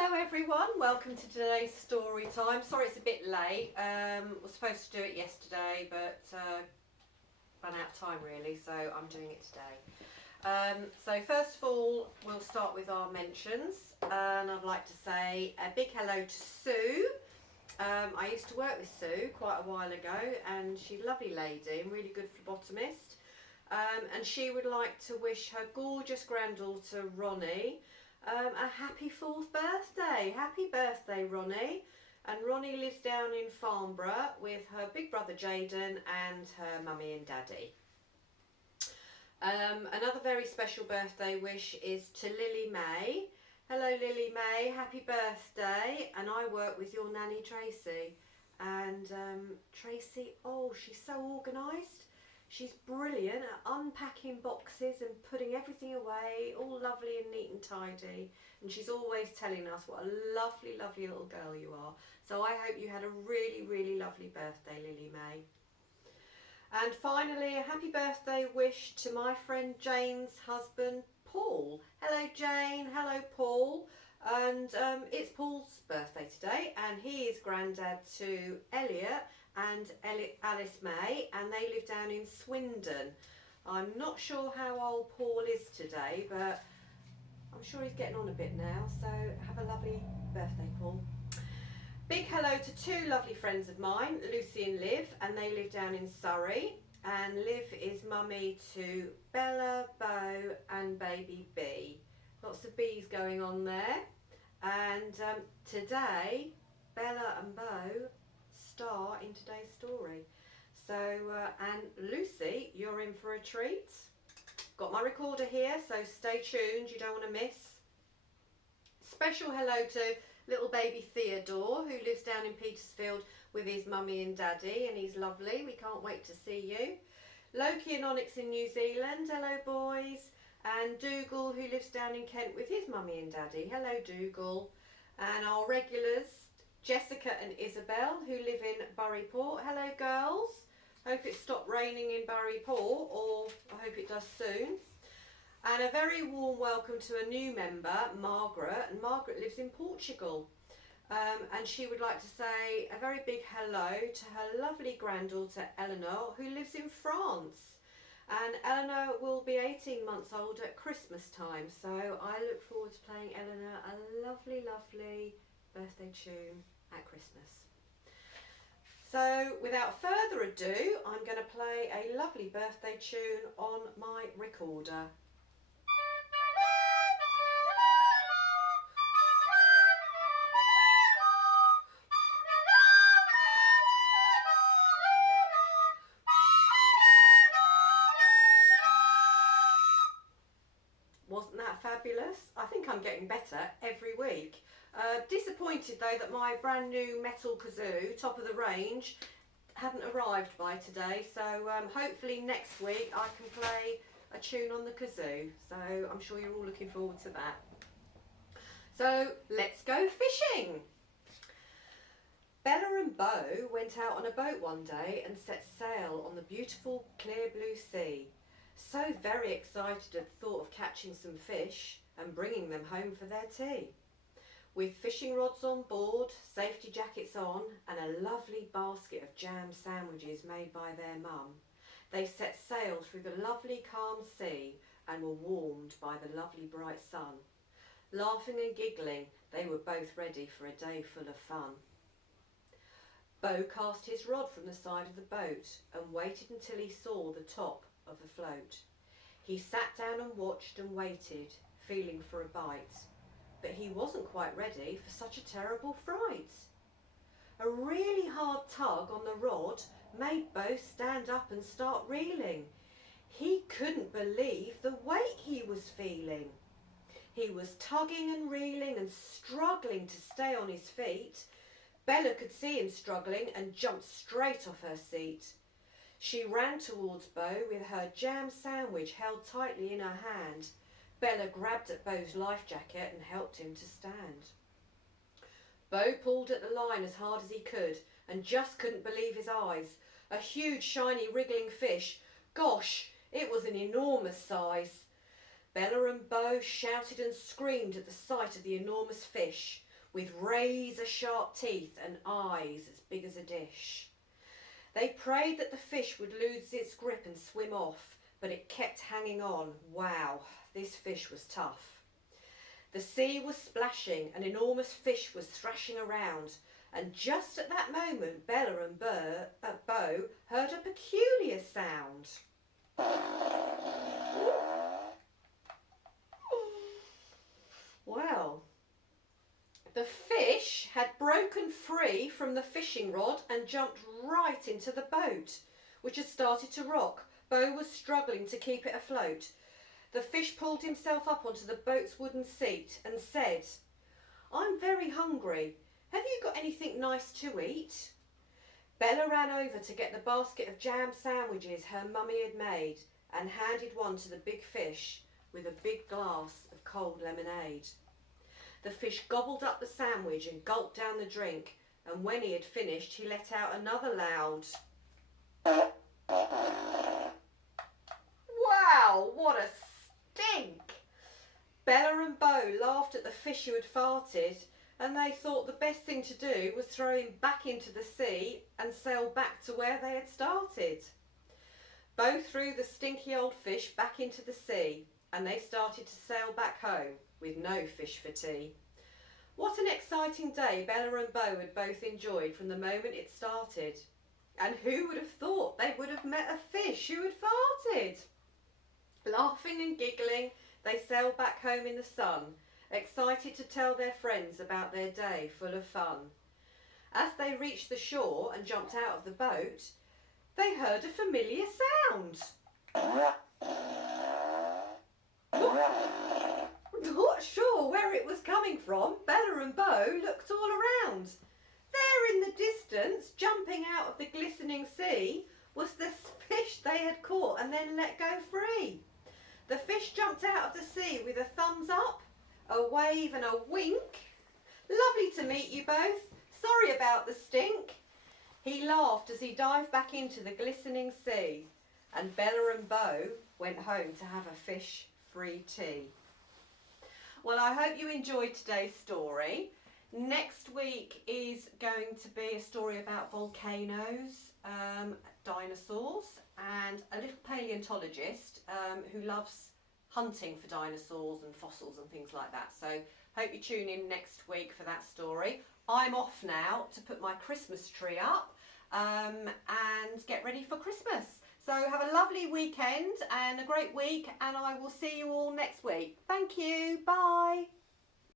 Hello everyone, welcome to today's story time. Sorry it's a bit late, was supposed to do it yesterday but ran out of time really, so I'm doing it today. So first of all we'll start with our mentions, and I'd like to say a big hello to Sue. I used to work with Sue quite a while ago and she's a lovely lady and really good phlebotomist, and she would like to wish her gorgeous granddaughter Ronnie a happy 4th birthday. Happy birthday, Ronnie. And Ronnie lives down in Farnborough with her big brother Jaden and her mummy and daddy. Another very special birthday wish is to Lily May. Hello Lily May, happy birthday. And I work with your nanny Tracy. And Tracy, oh, she's so organised. She's brilliant at unpacking boxes and putting everything away, all lovely and neat and tidy. And she's always telling us what a lovely, lovely little girl you are. So I hope you had a really, really lovely birthday, Lily May. And finally, a happy birthday wish to my friend Jane's husband, Paul. Hello Jane, hello Paul. And it's Paul's birthday today, and he is granddad to Elliot and Alice May, and they live down in Swindon. I'm not sure how old Paul is today, but I'm sure he's getting on a bit now, so have a lovely birthday, Paul. Big hello to two lovely friends of mine, Lucy and Liv, and they live down in Surrey. And Liv is mummy to Bella, Bo and baby B. Lots of B's going on there. And today, Bella and Bo star in today's story. So, and Lucy, you're in for a treat. Got my recorder here, so stay tuned, you don't want to miss. Special hello to little baby Theodore, who lives down in Petersfield with his mummy and daddy, and he's lovely. We can't wait to see you. Loki and Onyx in New Zealand, hello boys. And Dougal, who lives down in Kent with his mummy and daddy, hello Dougal. And our regulars, Jessica and Isabel, who live in Burryport, hello girls. Hope it stopped raining in Burryport, or I hope it does soon. And a very warm welcome to a new member, Margaret, and Margaret lives in Portugal. And she would like to say a very big hello to her lovely granddaughter Eleanor, who lives in France. And Eleanor will be 18 months old at Christmas time, so I look forward to playing Eleanor a lovely, lovely birthday tune at Christmas. So without further ado, I'm going to play a lovely birthday tune on my recorder. Wasn't that fabulous? I think I'm getting better every week. Disappointed though that my brand new metal kazoo, top of the range, hadn't arrived by today, so hopefully next week I can play a tune on the kazoo, so I'm sure you're all looking forward to that. So let's go fishing! Bella and Bo went out on a boat one day and set sail on the beautiful clear blue sea. So very excited at the thought of catching some fish and bringing them home for their tea. With fishing rods on board, safety jackets on, and a lovely basket of jam sandwiches made by their mum, they set sail through the lovely calm sea and were warmed by the lovely bright sun. Laughing and giggling, they were both ready for a day full of fun. Bo cast his rod from the side of the boat and waited until he saw the top of the float. He sat down and watched and waited, feeling for a bite. But he wasn't quite ready for such a terrible fright. A really hard tug on the rod made Bo stand up and start reeling. He couldn't believe the weight he was feeling. He was tugging and reeling and struggling to stay on his feet. Bella could see him struggling and jumped straight off her seat. She ran towards Bo with her jam sandwich held tightly in her hand. Bella grabbed at Bo's life jacket and helped him to stand. Bo pulled at the line as hard as he could and just couldn't believe his eyes. A huge, shiny, wriggling fish. Gosh, it was an enormous size. Bella and Bo shouted and screamed at the sight of the enormous fish. with razor-sharp teeth and eyes as big as a dish. They prayed that the fish would lose its grip and swim off, but it kept hanging on. Wow, this fish was tough. The sea was splashing, an enormous fish was thrashing around, and just at that moment Bella and Bo heard a peculiar sound. Well, the fish had broken free from the fishing rod and jumped right into the boat, which had started to rock. Bo was struggling to keep it afloat. The fish pulled himself up onto the boat's wooden seat and said, "I'm very hungry. Have you got anything nice to eat?" Bella ran over to get the basket of jam sandwiches her mummy had made and handed one to the big fish with a big glass of cold lemonade. The fish gobbled up the sandwich and gulped down the drink, and when he had finished, he let out another loud "Wow, what a stink!" Bella and Bo laughed at the fish who had farted, and they thought the best thing to do was throw him back into the sea and sail back to where they had started. Bo threw the stinky old fish back into the sea, and they started to sail back home with no fish for tea. What an exciting day Bella and Bo had both enjoyed from the moment it started. And who would have thought they would have met a fish who had farted? Laughing and giggling, they sailed back home in the sun, excited to tell their friends about their day full of fun. As they reached the shore and jumped out of the boat, they heard a familiar sound. Not sure where it was coming from, Bella and Bo looked all around. There in the distance, jumping out of the glistening sea, was the fish they had caught and then let go free. The fish jumped out of the sea with a thumbs up, a wave and a wink. "Lovely to meet you both. Sorry about the stink." He laughed as he dived back into the glistening sea, and Bella and Bo went home to have a fish-free tea. Well, I hope you enjoyed today's story. Next week is going to be a story about volcanoes, dinosaurs, and a little paleontologist who loves hunting for dinosaurs and fossils and things like that. So hope you tune in next week for that story. I'm off now to put my Christmas tree up and get ready for Christmas. So have a lovely weekend and a great week, and I will see you all next week. Thank you. Bye.